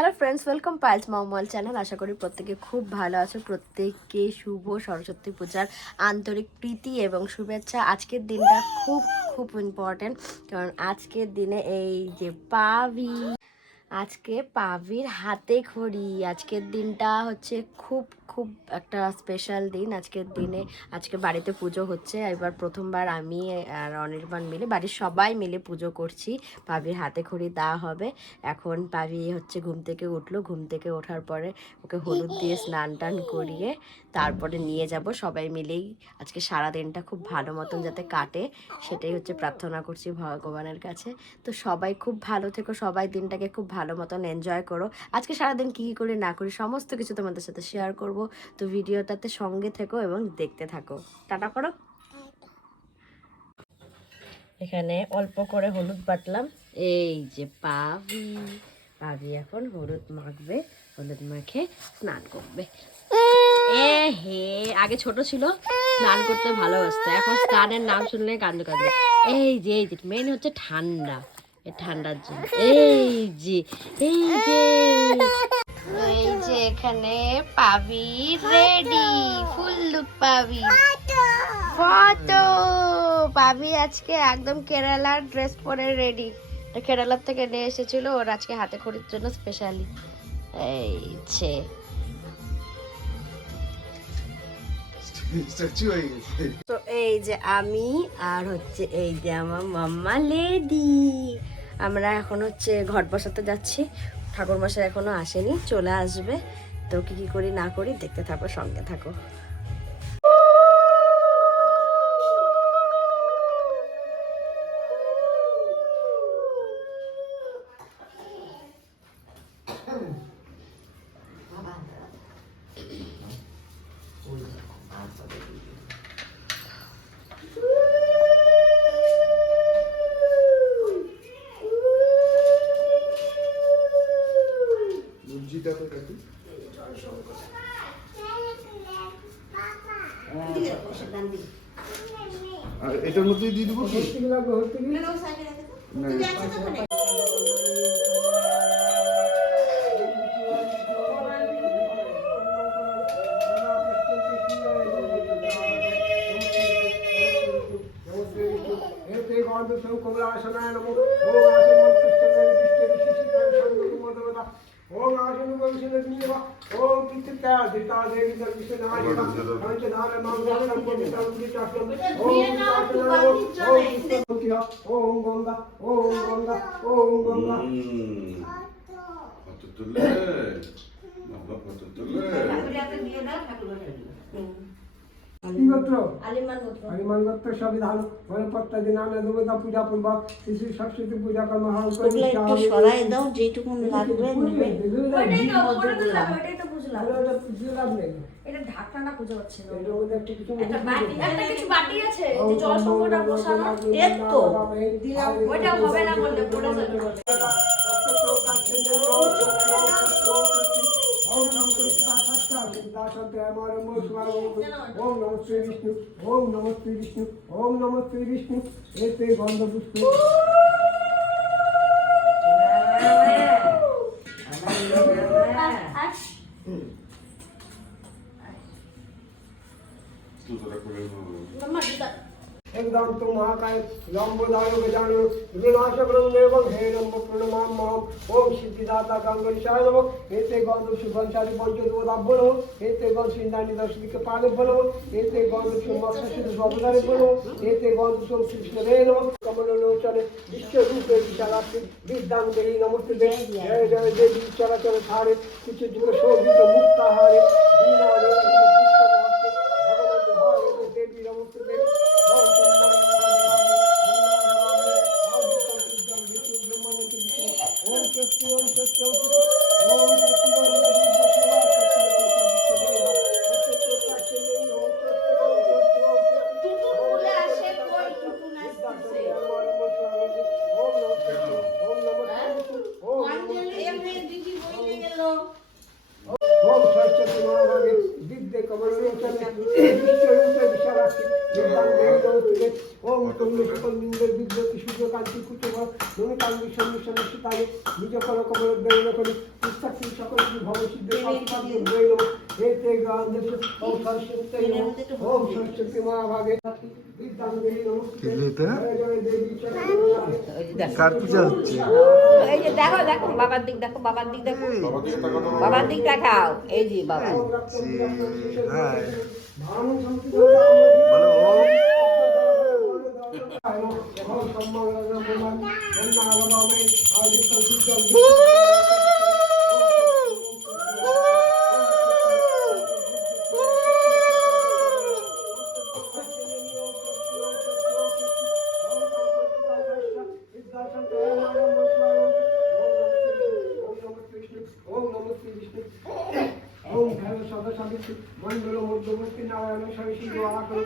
Hello friends, welcome পাইলস মমল channel. আশা করি প্রত্যেকে খুব ভালো আছো। প্রত্যেককে শুভ সরস্বতী পূজার আন্তরিক প্রীতি এবং শুভেচ্ছা। আজকের দিনটা খুব খুব ইম্পর্টেন্ট, কারণ আজকের দিনে এই যে পাভির হাতে খড়ি। আজকের দিনটা হচ্ছে খুব খুব একটা স্পেশাল দিন। আজকের দিনে আজকে বাড়িতে পুজো হচ্ছে। এবার প্রথমবার আমি আর অনির্বাণ মিলে, বাড়ির সবাই মিলে পুজো করছি। পাভির হাতে খড়ি দেওয়া হবে। এখন পাভি হচ্ছে ঘুম থেকে উঠলো। ঘুম থেকে ওঠার পরে ওকে হলুদ দিয়ে স্নান টান করিয়ে তারপরে নিয়ে যাব সবাই মিলেই। আজকে সারা দিনটা খুব ভালো মতন যাতে কাটে, সেটাই হচ্ছে প্রার্থনা করছি ভগবানের কাছে। তো সবাই খুব ভালো থেকো, সবাই দিনটাকে খুব ভালো মতন এনজয় করো। আজকে সারাদিন কী করি না করি সমস্ত কিছু তোমাদের সাথে শেয়ার করব। তো ভিডিওটাতে সঙ্গে থেকো এবং দেখতে থাকো। টাটা করো। এখানে অল্প করে হলুদ বাটলাম। এই যে পাভি এখন হলুদ মাখবে, হলুদ মাখে স্নান করবে। হে আগে ছোট ছিল, স্নান করতে ভালোবাসতো, এখন স্নানের নাম শুনলে কান্দে কান্দে। এই যে মেন হচ্ছে ঠান্ডা, এই ঠান্ডার জন্য এই যে এখানে পাভি রেডি, ফুল লুক পাভি ফটো। পাভি আজকে একদম কেরালার ড্রেস পরে রেডি। কেরালার থেকে নিয়ে এসেছিল ওর আজকে হাতে খড়ির জন্য স্পেশালি। এই যে তো এই যে আমি আর হচ্ছে এই যে আমার মাম্মা লেডি। আমরা এখন হচ্ছে ঘট বসাতে যাচ্ছি। ঠাকুরমশাই এখনো আসেনি, চলে আসবে। তো কি করি না করি দেখতে থাকো, সঙ্গে থাকো। আর এটার মধ্যেই দিয়ে দেবো কি? हनुमान गोत्र संविधान वनपत्र दिनान देवता पूजा पूर्वक श्री सरस्वती पूजा का महान একটু সরাই দাও, যেটুকু লাগবে নেবে। এটা ঢাকনাটা খুঁজে পাচ্ছি না। একটা কিছু বাটি আছে যে জল সংকটটা বসানো, এর তো দিলাম। ওইটা হবে না বললে পড়ে যাবে। ओम नमः श्री विष्णु, ओम नमः श्री विष्णु, ओम नमः श्री विष्णु। एते गंध पुष्प एकदम तो महाकाय लंबोदाय गजानन विनाशक रंगेवं हे नमः प्रणमाम माम ओम सिद्धिदाता गंगेशाय नमः एते गंध सुगंधारि पंचदोदाब्बनो एते गंध सिंधानि दर्शनिके पादब्बनो एते गंध सुमक्षसिद स्वबदारि बनो एते गंध सं कृष्णवे नमः कमललोचने विश्वरूपे विशालाक्षि विद्यां देहि नमस्ते जय जय देवी चराचर धारे कुछ जुग शोभित मुक्ताहारे दीना देवी नमस्ते ओम सरस्वती महाभागे विद्या कमलोचने विश्वरूपे विशाला ওম তুমি সকল নিন্দের বিদ্যুৎ সূর্যকান্তি কুচভর নমি কান্তি সন্নিসন্নিষ্ঠিতায় নিজ কর কবর দৈন করি পুস্তক সকল ভব সিদ্ধ সৎপাদ্য দৈন এতে গান্ধ ওম সরস্বতী ওম সরস্বতী মহাভাগে বিদ্যাং দেহি নমস্তে জয় দেবী চরণে কার পূজা হচ্ছে? এই যে দেখো দেখো বাবার দিক দেখো বাবার দিক দেখো বাবার দিক দেখাও এই যে বাবা হ্যাঁ ভানু সংস্কৃত বলো ওম। মন্ডল মধ্যবর্তী নারায়ণ সরস্বতী আকার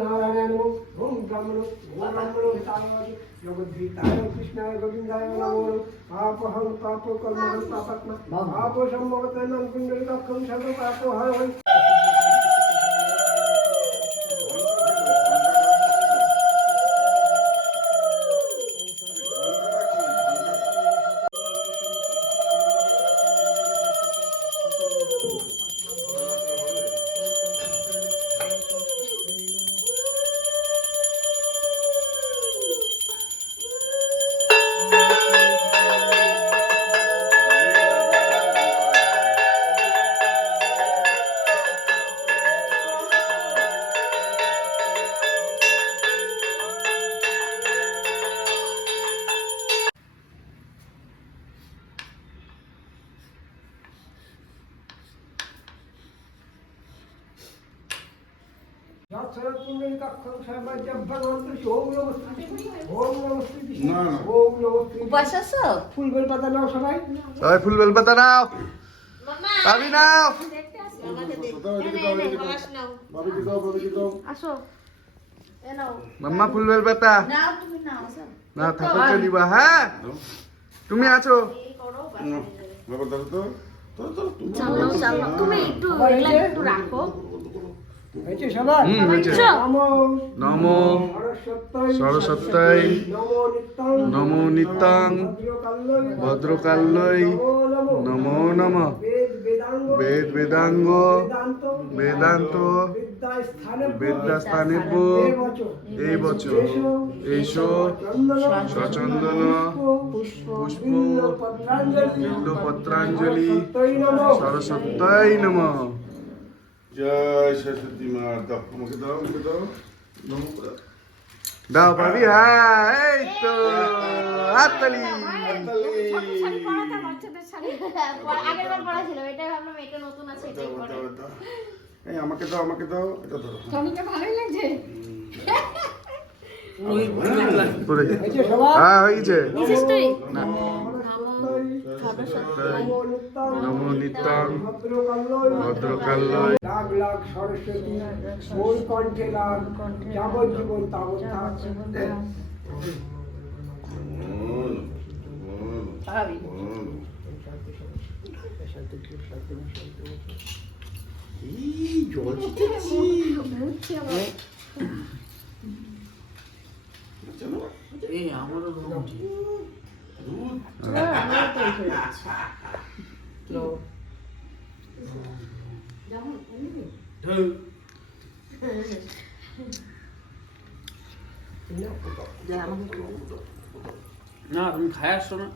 নারায়ণ ওম ব্রাহ্মণ জগদ্ভীতায় কৃষ্ণায় গোবিন্দায় নমো পাপহং পাপ কর্মহং পাপাত্মা পাপ সম্ভবতনং কুণ্ডলিকাক্ষং সর্ব পাপ হর হরি উপাস আছো ফুল বেল পাতা নাও সবাই সবাই ফুল বেলপাতা নাও, পাবি নাও। আসো এ নাও মাম্মা ফুল বেলপাতা নাও তুমি নাও আসো না ঠাকুরকে দিবা। হ্যাঁ তুমি আছো। এই করো চালো, চালো তুমি একটু এগুলা একটু রাখো হয়েছে সবার হয়েছে। নমো নমো সরস্বত্যই নমো নিত্যং ভদ্রকাল্যই নমো নমঃ বেদ বেদাঙ্গ বেদান্ত বিদ্যাস্থানেভ্য এই বছর এইসো সচন্দন পুষ্প বিল্বপত্রাঞ্জলি সরস্বত্যই নমঃ। জয় সরস্বতী মা। দাও আমাকে দাও, আমাকে দাও। দাও পাবি। হ্যাঁ এই তো হাততালি। আগেরবার পড়া ছিল এটাই ভাবলাম এটা নতুন আছে এটাই দাও, পড়ে দাও, দাও। এই আমাকে দাও, আমাকে দাও। এটা ধরো। টনিকে ভালোই লাগছে পড়ে যা। হয়েছে সবার হ্যাঁ হয়ে গেছে। নিছিস তুই না। নমো নিত্যং ভদ্রকাল্যই লাখ লাখ সরস্বতী ওই কণ্ঠে লাখ যাবজ্জীবন তাবৎ থাক না তুমি খাই আসছো না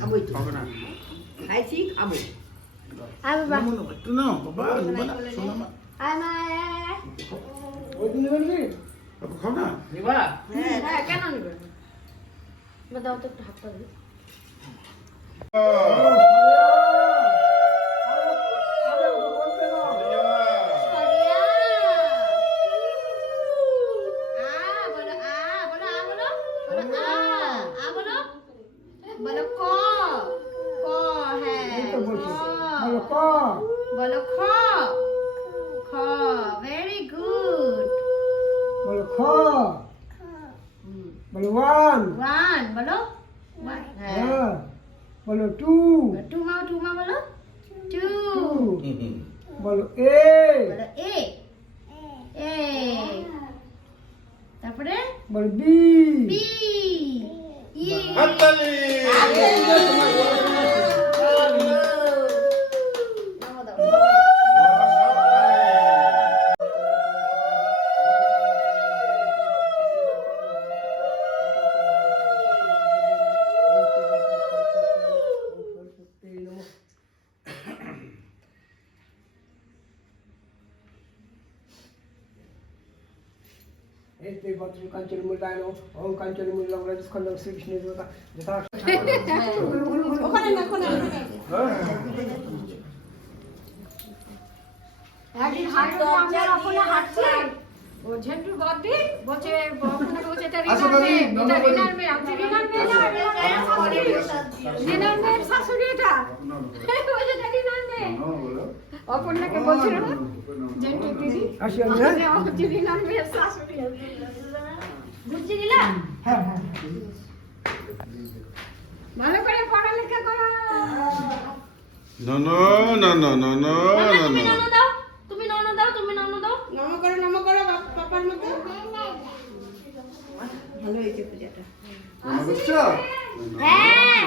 হবে না খাইছি খাবো একটু নাও বাবা, নিবা না, শোনো না। ওই দিন বলবি বাবা, খাও না। নিবা হ্যাঁ কেন নিবে দাও তো একটু হাতটা দিই বলো খ খ ভেরি গুড বলো খ বলো ওয়ান ওয়ান বলো হ্যাঁ হ্যাঁ বলো টু টু মা টু বলো এ বলো এ এ তারপরে বলো বি বি ই হাততালি एते वज्र कांचन मूलाय नमः ओम कांचन मूलं रजस्कंदं श्रीकृष्ण देवता यथा ওখানে না ওখানে একদিন হাঁটতে আমরা ওখানে হাঁটছি ও ঝেন্টু গদ্দি বসে ওখানে বসে এটা রিনার মে আছে রিনার মে রিনার মে শাশুড়ি এটা ওই যে রিনার মে অপর্ণাকে বলছিল না ঝেন্টু দিদি আসিয়া যে রিনার মে শাশুড়ি বুঝছি দিলা হ্যাঁ হ্যাঁ ভালো করে পড়ালেখা করো No, no, no, no, no, no, no, তুমি no. ননো দাও তুমি ননো দাও তুমি ননো দাও নম করো পাপার মতো ভালো হয়েছে পূজাটা মনে করছো? হ্যাঁ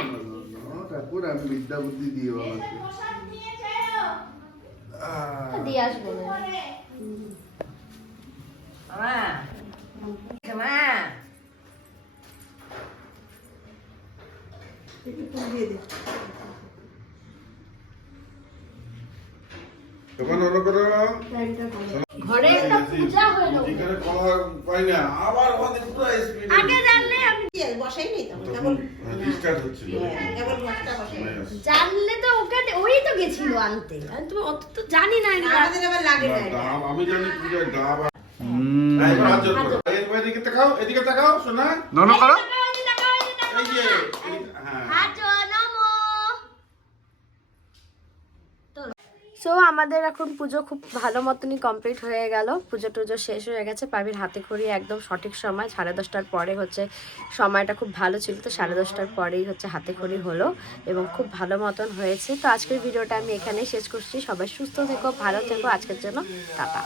ঠাকুর আমি বিদ্যা বুদ্ধি দিয়ে বাবাকে দিয়ে আসবো না তখন ওরা করো ঘরে একটা পূজা হলো এখানে কথা পাই না আবার আমাদের পুরো স্পিড আগে জানলে আমি বসাই নেই তো কেবল স্টার্ট হচ্ছিল কেবল ঘরটা বসাই জানলে তো ওকে ওই তো গেছিল আনতে আমি তুমি অত তো জানি না এটা আমাদের আবার লাগে না এটা। ডাব আমি জানি পূজার ডাব এবার হাত জোড় করো এদিকে তাকাও এদিকে তাকাও শোনা নন করো এই যে হ্যাঁ সো আমাদের এখন পুজো খুব ভালো মতনই কমপ্লিট হয়ে গেল পুজো টুজো শেষ হয়ে গেছে পাবির হাতে খড়ি একদম সঠিক সময় 10:30টার পরে হচ্ছে সময়টা খুব ভালো ছিল তো 10:30টার পরেই হচ্ছে হাতে খড়ি হলো এবং খুব ভালো মতন হয়েছে তো আজকের ভিডিওটা আমি এখানেই শেষ করছি সবাই সুস্থ থেকো ভালো থেকো আজকের জন্য টাটা